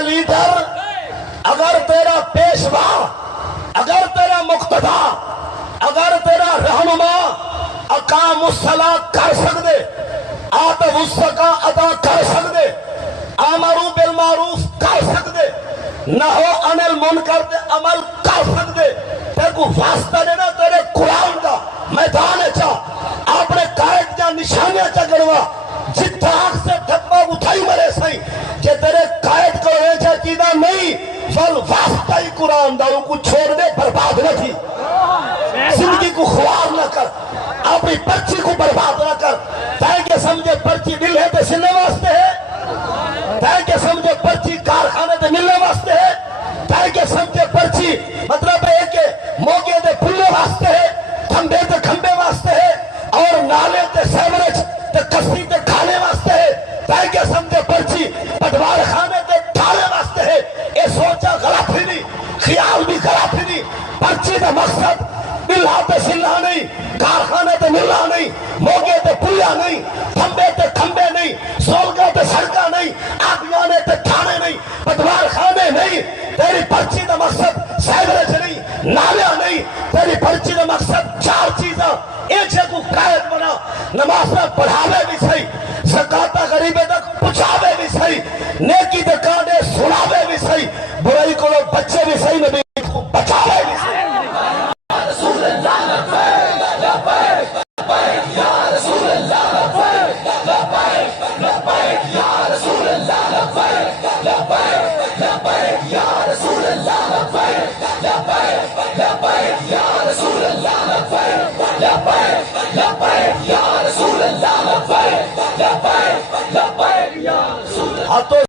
Leader, اگر تیرا پیشوا، اگر تیرا مقتدا، اگر تیرا رہنما اقام الصلاۃ کر سکتے، آتو الزکاۃ ادا کر سکتے، امروا بالمعروف کر سکتے، نہو عن المنکر دے عمل کر سکتے، تے کو واسطہ دینا تیرے قرآن دا میدان چا اپنے قائد جا نشانیاں چا گڑوا جتا آنکھ سے ڈھپا اٹھائی مرے سائیں کہ تیرے قائد کو ایچا چیزا نہیں فل واسطہ ہی قرآن دا ان کو چھوڑ دے برباد نہ تھی، زندگی کو خوار نہ کر، اپنی پرچی کو برباد نہ کر، تاکہ سمجھے پرچی دل ہے تے سننے واسطے ہے، تاکہ سمجھے پرچی کارخانے تے ملنے واسطے ہے، تاکہ سمجھے پرچی مطلب ہے کہ موقع تے پھلنے واسطے ہے، کھمبے تے کھمبے واسطے ہے، اور نالے تے سیورج تے کسی تے کھانے واسطے ہے، تاکہ سمجھے پرچی پٹوار خانے تے ڈھالے واسطے ہے۔ اے سوچا غلط ہی نہیں، خیال بھی غلط ہی نہیں، پرچی دا مقصد ملہ تے سلہ نہیں، کارخانے تے ملہ نہیں، موقع تے پلیا نہیں، کھمبے تے کھمبے نہیں، سولگا تے سڑکا نہیں، آگیانے تے تھانے نہیں، پٹوار خانے نہیں، تیری پرچی دا مقصد سیورج نہیں، نالیاں نہیں، تیری پرچی دا مقصد چار چیزاں، ایک ہے کو قائد بنا، نمازہ پڑھاوے بھی صحیح، زکاة غریبے تک پچھاوے بھی صحیح، نیکی دے کانے سناوے بھی صحیح، برائی کو بچے بھی صحیح، نبی